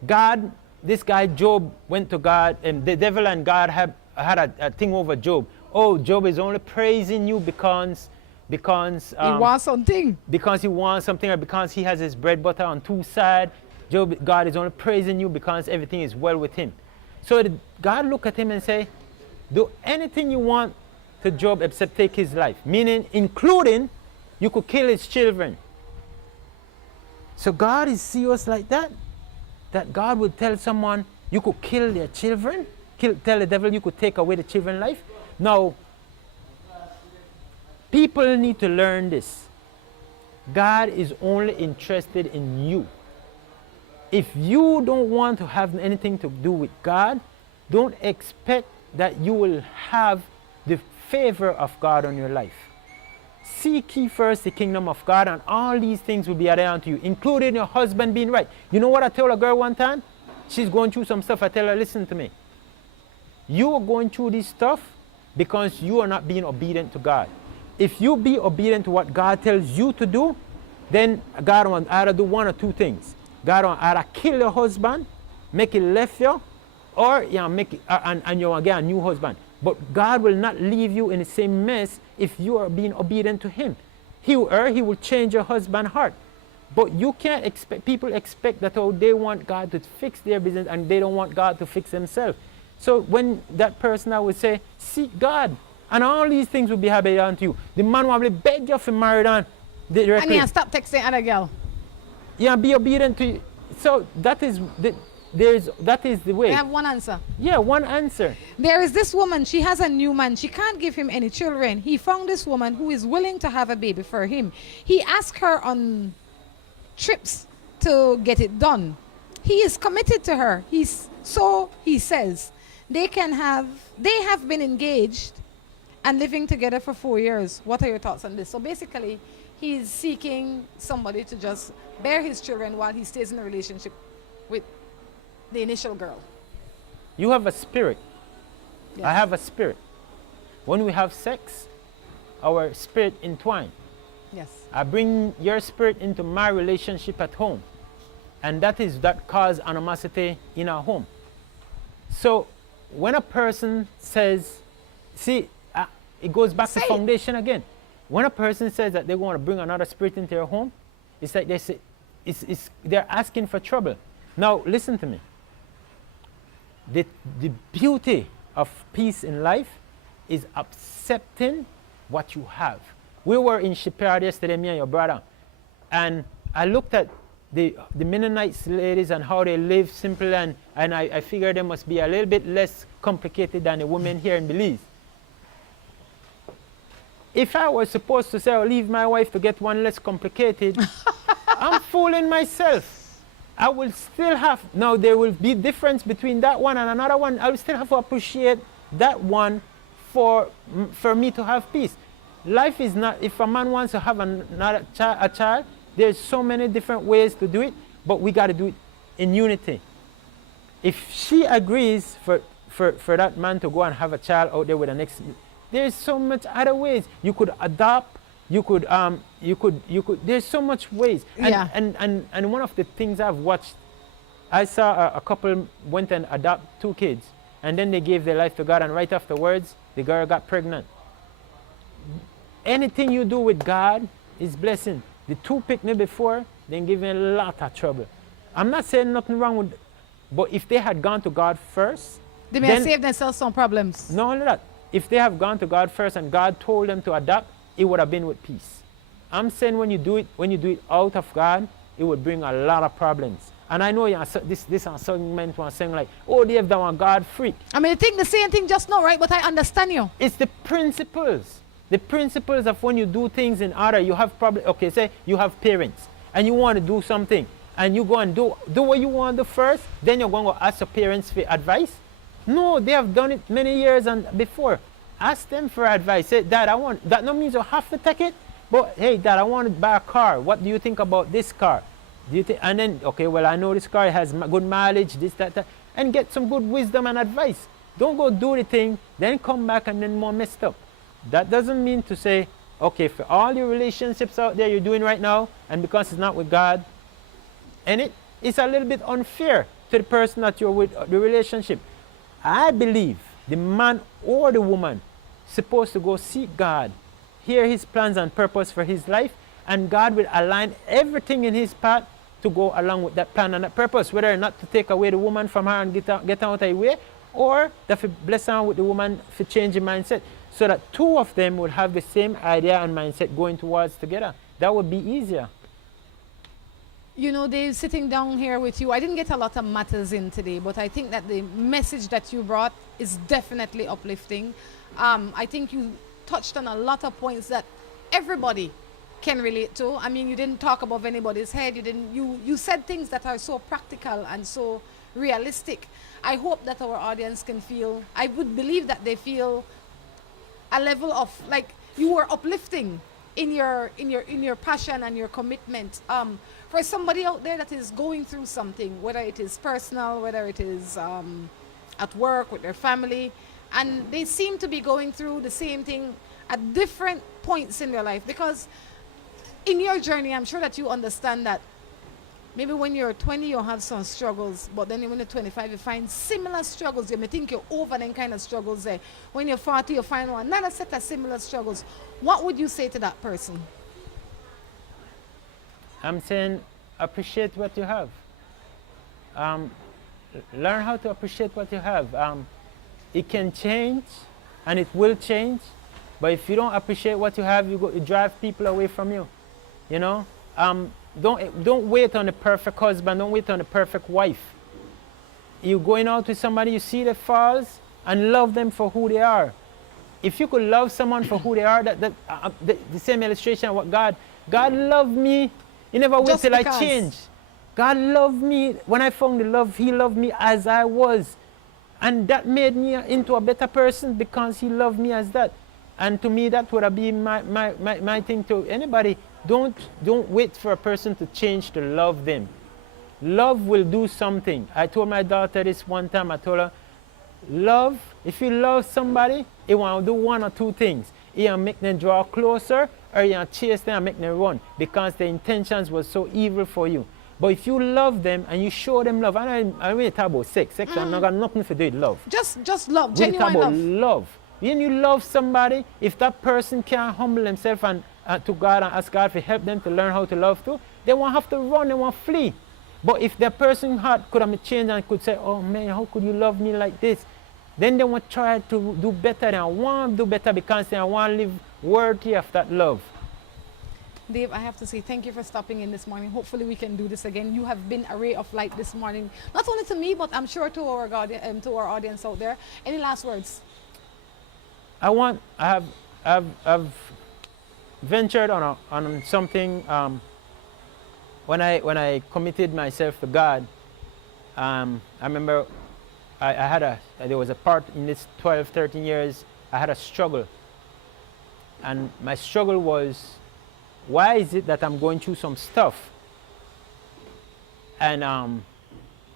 God, this guy Job went to God, and the devil and God had a thing over Job. Oh, Job is only praising you because he wants something. Because he wants something, or because he has his bread butter on two sides. God is only praising you because everything is well with him. So God looked at him and say, do anything you want to Job except take his life. Meaning, including, you could kill his children. So God is serious like that? That God would tell someone, you could kill their children? Tell the devil you could take away the children's life? Now, people need to learn this. God is only interested in you. If you don't want to have anything to do with God, don't expect that you will have the favor of God on your life. Seek ye first the kingdom of God, and all these things will be added unto you, including your husband being right. You know what I told a girl one time? She's going through some stuff. I tell her, listen to me. You are going through this stuff because you are not being obedient to God. If you be obedient to what God tells you to do, then God will either do one or two things. God will either kill your husband, make it left you, or make it, and you will get a new husband. But God will not leave you in the same mess if you are being obedient to him. He will change your husband's heart. But you can't expect, people expect that they want God to fix their business and they don't want God to fix themselves. So when that person, I would say, seek God. And all these things will be added unto you. The man will beg you for married on directly. And stop texting other girl. Yeah, be obedient to you. So that is the way. I have one answer. Yeah, one answer. There is this woman. She has a new man. She can't give him any children. He found this woman who is willing to have a baby for him. He asked her on trips to get it done. He is committed to her. He says they have been engaged and living together for 4 years. What are your thoughts on this? So basically, he's seeking somebody to just bear his children while he stays in a relationship with the initial girl. You have a spirit. Yes. I have a spirit. When we have sex, our spirit entwine. Yes. I bring your spirit into my relationship at home. And that causes animosity in our home. So when a person says, it goes back to foundation again. When a person says that they want to bring another spirit into your home, it's like they're asking for trouble. Now, listen to me. The beauty of peace in life is accepting what you have. We were in Shipyard yesterday, me and your brother, and I looked at the Mennonite ladies and how they live simple, and I figured they must be a little bit less complicated than the women here in Belize. If I was supposed to say I'll leave my wife to get one less complicated, I'm fooling myself. I will still have, now there will be difference between that one and another one. I will still have to appreciate that one for me to have peace. Life is not, if a man wants to have a child, there's so many different ways to do it, but we got to do it in unity. If she agrees for that man to go and have a child out there with the next, there's so much other ways. You could adopt, There's so much ways. And, Yeah. and one of the things I've watched, I saw a couple went and adopt 2 kids, and then they gave their life to God, and right afterwards, the girl got pregnant. Anything you do with God is blessing. The 2 picked me before, then give me a lot of trouble. I'm not saying nothing wrong with, but if they had gone to God first, They may have saved themselves some problems. not only that, if they have gone to God first and God told them to adopt, it would have been with peace. I'm saying when you do it out of God, it would bring a lot of problems. And I know this segment was saying like, oh, they have done a God freak. I mean, I think the same thing just now, right? But I understand you. It's the principles. The principles of when you do things in order, you have probably, okay, say you have parents and you want to do something and you go and do what you want to do first, then you're going to ask your parents for advice. No, they have done it many years and before. Ask them for advice. Say, Dad, that no means you have to take it, but hey, Dad, I want to buy a car. What do you think about this car? Do you think, and then, okay, well, I know this car has good mileage, this, that, and get some good wisdom and advice. Don't go do the thing, then come back and then more messed up. That doesn't mean to say, okay, for all your relationships out there you're doing right now, and because it's not with God, and it's a little bit unfair to the person that you're with, the relationship. I believe the man or the woman supposed to go seek God, hear his plans and purpose for his life, and God will align everything in his path to go along with that plan and that purpose, whether or not to take away the woman from her and get out of her way, or that bless her with the woman for change the mindset, so that 2 of them would have the same idea and mindset going towards together. That would be easier. You know, Dave, sitting down here with you, I didn't get a lot of matters in today, but I think that the message that you brought is definitely uplifting. I think you touched on a lot of points that everybody can relate to. I mean, you didn't talk above anybody's head. You said things that are so practical and so realistic. I hope that our audience can feel, I would believe that they feel a level of, like, you were uplifting in your passion and your commitment. For somebody out there that is going through something, whether it is personal, whether it is at work with their family, and they seem to be going through the same thing at different points in their life, because in your journey, I'm sure that you understand that maybe when you're 20, you'll have some struggles, but then when you're 25, you find similar struggles. You may think you're over them kind of struggles there. When you're 40, you find another set of similar struggles. What would you say to that person? I'm saying appreciate what you have. Learn how to appreciate what you have. It can change and it will change, but if you don't appreciate what you have, you drive people away from you. You know? Don't wait on the perfect husband, don't wait on the perfect wife. You're going out with somebody, you see the flaws, and love them for who they are. If you could love someone for who they are, the same illustration of what God loved me. He never waited till I changed. God loved me. When I found the love, he loved me as I was. And that made me into a better person because he loved me as that. And to me, that would have been my thing to anybody. Don't wait for a person to change to love them. Love will do something. I told my daughter this one time. I told her, love, if you love somebody, it will do 1 or 2 things. It will make them draw closer, or you will chase them and make them run because the intentions were so evil for you. But if you love them and you show them love, I really talk about sex. Sex has not got nothing to do with love. Just love, we genuine talk about love. love. When you love somebody, if that person can humble themselves and to God and ask God to help them to learn how to love too, they won't have to run, they won't flee. But if the person's heart could have changed and could say, oh man, how could you love me like this? Then they will try to do better. They want to do better because they want to live worthy of that love. Dave, I have to say thank you for stopping in this morning. Hopefully we can do this again. You have been a ray of light this morning, not only to me, but I'm sure to our audience out there. Any last words? I've ventured on something. When I committed myself to God, I remember there was a part in this 12, 13 years, I had a struggle. And my struggle was, why is it that I'm going through some stuff? And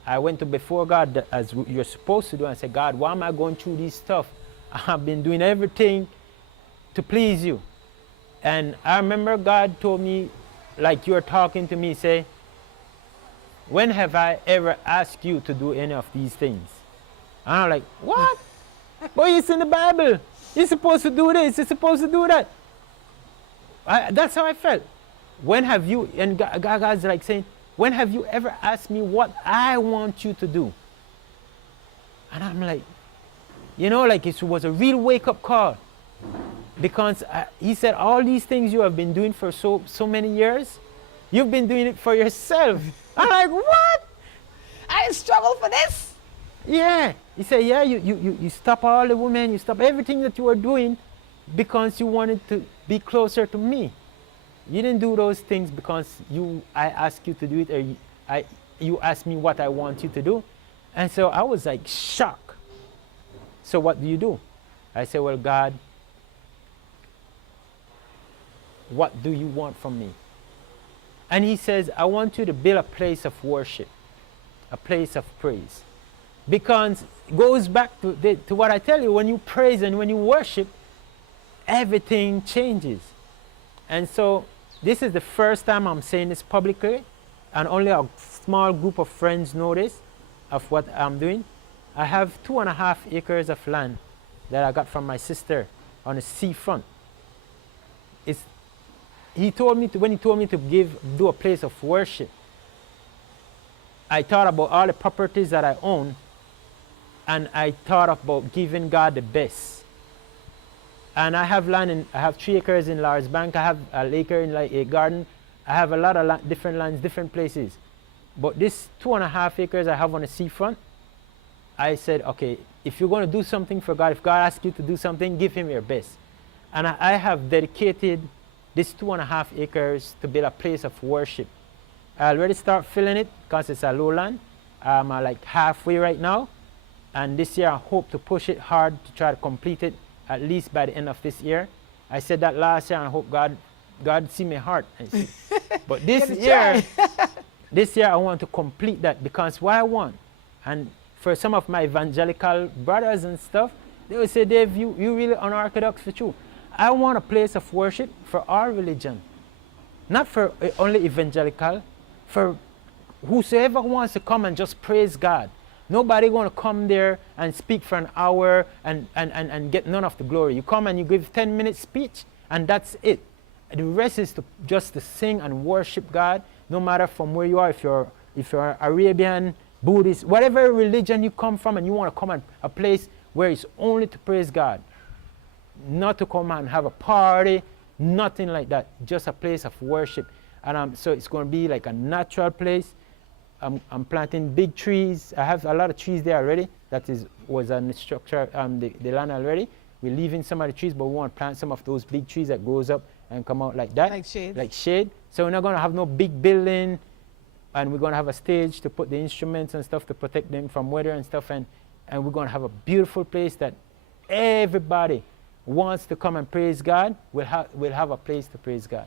I went to before God, as you're supposed to do, and I said, God, why am I going through this stuff? I've been doing everything to please you. And I remember God told me, like you're talking to me, say, when have I ever asked you to do any of these things? And I'm like, what? Boy, it's in the Bible. You're supposed to do this. You're supposed to do that. That's how I felt. When have you, and God's like saying, when have you ever asked me what I want you to do? And I'm like, you know, like it was a real wake-up call. Because he said, all these things you have been doing for so many years, you've been doing it for yourself. I'm like, what? I struggle for this. Yeah. He said, yeah, you stop all the women, you stop everything that you were doing because you wanted to be closer to me. You didn't do those things because I asked you to do it, or you asked me what I want you to do. And so I was like shocked. So what do? I said, well, God, what do you want from me? And he says, I want you to build a place of worship, a place of praise. Because it goes back to what I tell you, when you praise and when you worship, everything changes. And so this is the first time I'm saying this publicly, and only a small group of friends know this, of what I'm doing. I have 2.5 acres of land that I got from my sister on the seafront. When he told me to do a place of worship, I thought about all the properties that I own, and I thought about giving God the best. And I have land I have 3 acres in Lars Bank. I have an acre in like a garden. I have a lot of different lands, different places. But this 2.5 acres I have on the seafront, I said, okay, if you're going to do something for God, if God asks you to do something, give him your best. And I have dedicated this 2.5 acres to build a place of worship. I already start filling it because it's a lowland. I'm like halfway right now. And this year I hope to push it hard to try to complete it at least by the end of this year. I said that last year, and I hope God see my heart. But this year I want to complete that, because what I want, and for some of my evangelical brothers and stuff, they will say, Dave, you really unorthodox for you. I want a place of worship for our religion, not for only evangelical, for whosoever wants to come and just praise God. Nobody going to come there and speak for an hour and get none of the glory. You come and you give 10-minute speech, and that's it. The rest is just to sing and worship God, no matter from where you are, if you're Arabian, Buddhist, whatever religion you come from, and you want to come at a place where it's only to praise God. Not to come and have a party, nothing like that. Just a place of worship. And so it's going to be like a natural place. I'm planting big trees. I have a lot of trees there already. That was on the structure, the land already. We're leaving some of the trees, but we want to plant some of those big trees that goes up and come out like that. Like shade. Like shade. So we're not going to have no big building, and we're going to have a stage to put the instruments and stuff to protect them from weather and stuff. And we're going to have a beautiful place that everybody wants to come and praise God. We'll have a place to praise God.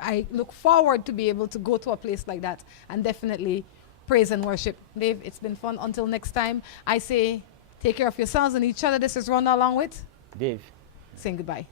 I look forward to be able to go to a place like that and definitely praise and worship. Dave, it's been fun. Until next time, I say take care of yourselves and each other. This is Rhonda along with Dave. Saying goodbye.